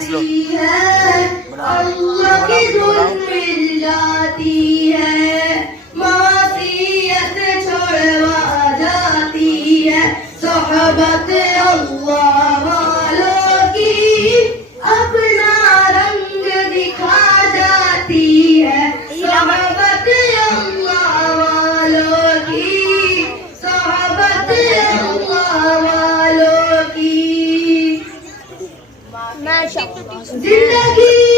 جاتی ہے اللہ کی دھن مل جاتی ہے معصیت چھوڑوا جاتی ہے صحبت اللہ والوں کی اپنا رنگ دکھا جاتی ہے صحبت اللہ والوں کی صحبت اللہ والوں کی زندگی